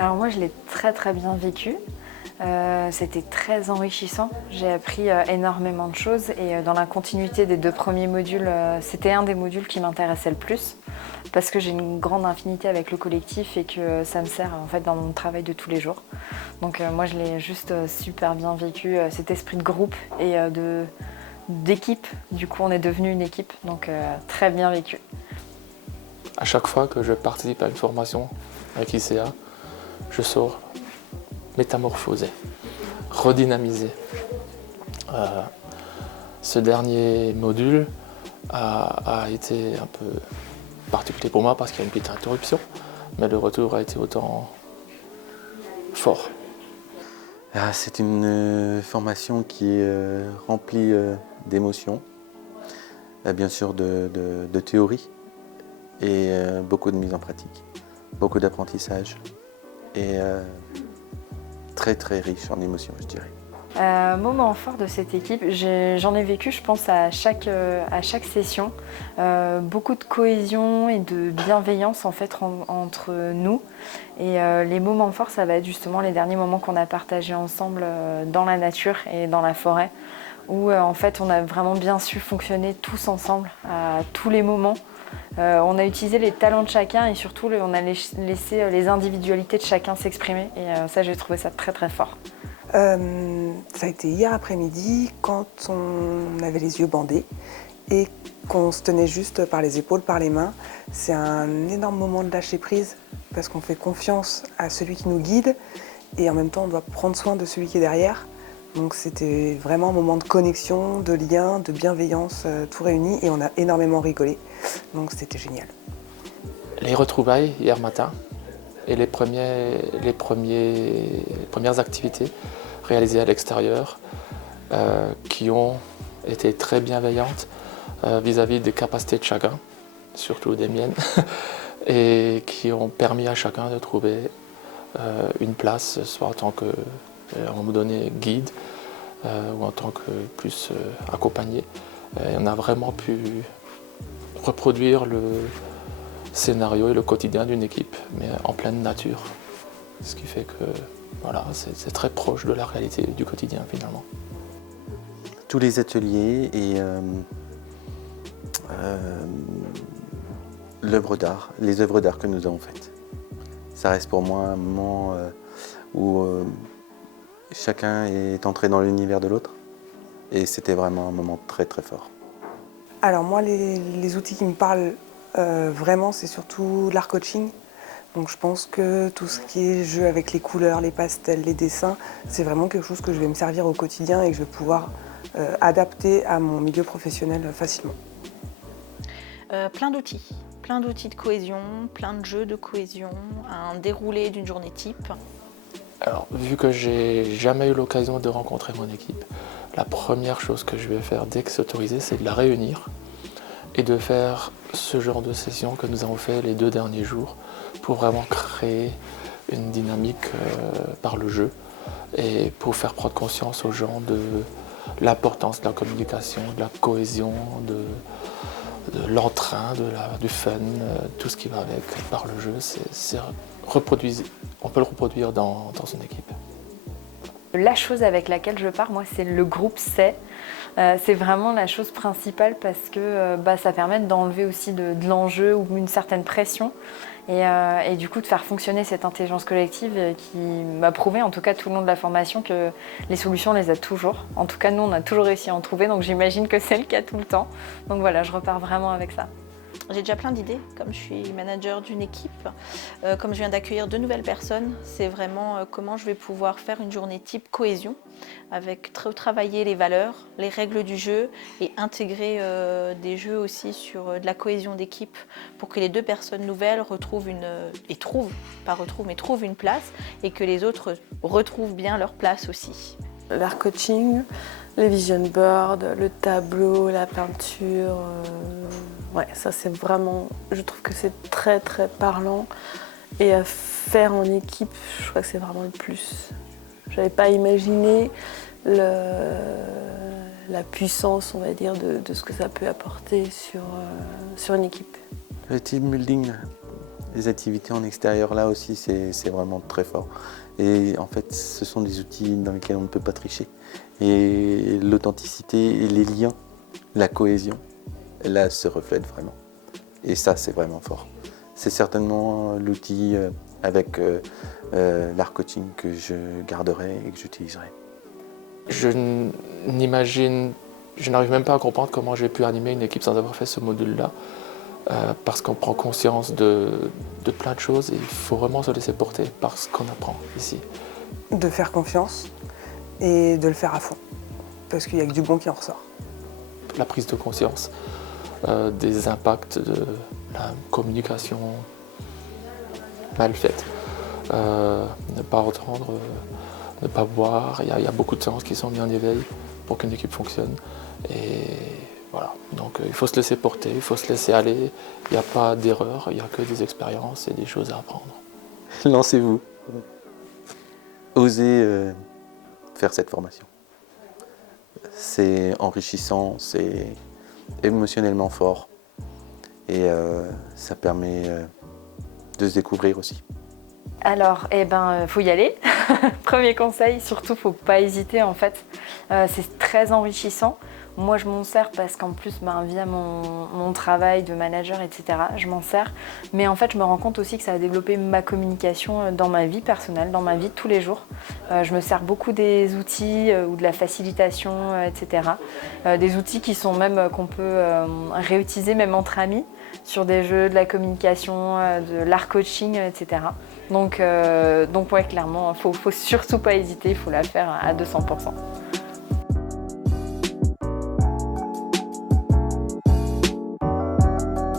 Alors moi, je l'ai très très bien vécu. C'était très enrichissant. J'ai appris énormément de choses et dans la continuité des 2 premiers modules, c'était un des modules qui m'intéressait le plus parce que j'ai une grande affinité avec le collectif et que ça me sert en fait dans mon travail de tous les jours. Donc moi, je l'ai juste super bien vécu, cet esprit de groupe et d'équipe. Du coup, on est devenu une équipe, donc très bien vécu. À chaque fois que je participe à une formation avec ICA, je sors métamorphosé, redynamisé. Ce dernier module a été un peu particulier pour moi parce qu'il y a une petite interruption, mais le retour a été autant fort. C'est une formation qui est remplie d'émotions, bien sûr de théorie et beaucoup de mise en pratique, beaucoup d'apprentissage et très très riche en émotions, je dirais. Moment fort de cette équipe, j'en ai vécu je pense à chaque session, beaucoup de cohésion et de bienveillance en fait entre nous et les moments forts ça va être justement les derniers moments qu'on a partagés ensemble dans la nature et dans la forêt où en fait on a vraiment bien su fonctionner tous ensemble à tous les moments. On a utilisé les talents de chacun et surtout on a laissé les individualités de chacun s'exprimer et ça j'ai trouvé ça très très fort. Ça a été hier après-midi quand on avait les yeux bandés et qu'on se tenait juste par les épaules, par les mains. C'est un énorme moment de lâcher prise parce qu'on fait confiance à celui qui nous guide et en même temps on doit prendre soin de celui qui est derrière. Donc c'était vraiment un moment de connexion, de lien, de bienveillance, tout réuni et on a énormément rigolé. Donc c'était génial. Les retrouvailles hier matin et les premières activités réalisées à l'extérieur qui ont été très bienveillantes vis-à-vis des capacités de chacun, surtout des miennes, et qui ont permis à chacun de trouver une place, soit en tant que, à un moment donné, guide ou en tant que plus accompagné. Et on a vraiment pu reproduire le scénario et le quotidien d'une équipe, mais en pleine nature. Ce qui fait que voilà, c'est très proche de la réalité du quotidien finalement. Tous les ateliers et les œuvres d'art que nous avons faites. Ça reste pour moi un moment où chacun est entré dans l'univers de l'autre et c'était vraiment un moment très très fort. Alors moi les outils qui me parlent vraiment c'est surtout l'art coaching. Donc je pense que tout ce qui est jeu avec les couleurs, les pastels, les dessins, c'est vraiment quelque chose que je vais me servir au quotidien et que je vais pouvoir adapter à mon milieu professionnel facilement. Plein d'outils de cohésion, plein de jeux de cohésion, un déroulé d'une journée type. Alors, vu que j'ai jamais eu l'occasion de rencontrer mon équipe, la première chose que je vais faire dès que c'est autorisé, c'est de la réunir et de faire ce genre de session que nous avons fait les 2 derniers jours pour vraiment créer une dynamique par le jeu et pour faire prendre conscience aux gens de l'importance de la communication, de la cohésion, de l'entrain, du fun, tout ce qui va avec par le jeu. On peut le reproduire dans une équipe. La chose avec laquelle je pars, moi, c'est le groupe C. C'est vraiment la chose principale parce que ça permet d'enlever aussi de l'enjeu ou une certaine pression et du coup de faire fonctionner cette intelligence collective qui m'a prouvé, en tout cas tout le long de la formation, que les solutions on les a toujours. En tout cas, nous, on a toujours réussi à en trouver, donc j'imagine que c'est le cas tout le temps. Donc voilà, je repars vraiment avec ça. J'ai déjà plein d'idées, comme je suis manager d'une équipe, comme je viens d'accueillir 2 nouvelles personnes, c'est vraiment comment je vais pouvoir faire une journée type cohésion, avec travailler les valeurs, les règles du jeu et intégrer des jeux aussi sur de la cohésion d'équipe pour que les 2 personnes nouvelles trouvent une place et que les autres retrouvent bien leur place aussi. L'art coaching, les vision boards, le tableau, la peinture, ouais, ça c'est vraiment, je trouve que c'est très très parlant et à faire en équipe, je crois que c'est vraiment le plus. J'avais pas imaginé la puissance, on va dire, de ce que ça peut apporter sur une équipe. Le team building Les activités en extérieur, là aussi, c'est vraiment très fort. Et en fait, ce sont des outils dans lesquels on ne peut pas tricher. Et l'authenticité et les liens, la cohésion, là, se reflètent vraiment. Et ça, c'est vraiment fort. C'est certainement l'outil avec l'art coaching que je garderai et que j'utiliserai. Je n'arrive même pas à comprendre comment j'ai pu animer une équipe sans avoir fait ce module-là. Parce qu'on prend conscience de plein de choses et il faut vraiment se laisser porter par ce qu'on apprend ici. De faire confiance et de le faire à fond, parce qu'il n'y a que du bon qui en ressort. La prise de conscience des impacts de la communication mal faite. Ne pas entendre, ne pas voir, il y a beaucoup de sens qui sont mis en éveil pour qu'une équipe fonctionne. Et voilà, donc il faut se laisser porter, il faut se laisser aller, il n'y a pas d'erreur, il n'y a que des expériences et des choses à apprendre. Lancez-vous. Osez faire cette formation. C'est enrichissant, c'est émotionnellement fort et ça permet de se découvrir aussi. Alors, faut y aller. Premier conseil, surtout, faut pas hésiter en fait. C'est très enrichissant. Moi, je m'en sers parce qu'en plus, via mon travail de manager, etc., je m'en sers. Mais en fait, je me rends compte aussi que ça a développé ma communication dans ma vie personnelle, dans ma vie de tous les jours. Je me sers beaucoup des outils ou de la facilitation, etc. Des outils qui sont même qu'on peut réutiliser même entre amis sur des jeux, de la communication, de l'art coaching, etc. Donc ouais, clairement, faut surtout pas hésiter, il faut la faire à 200%.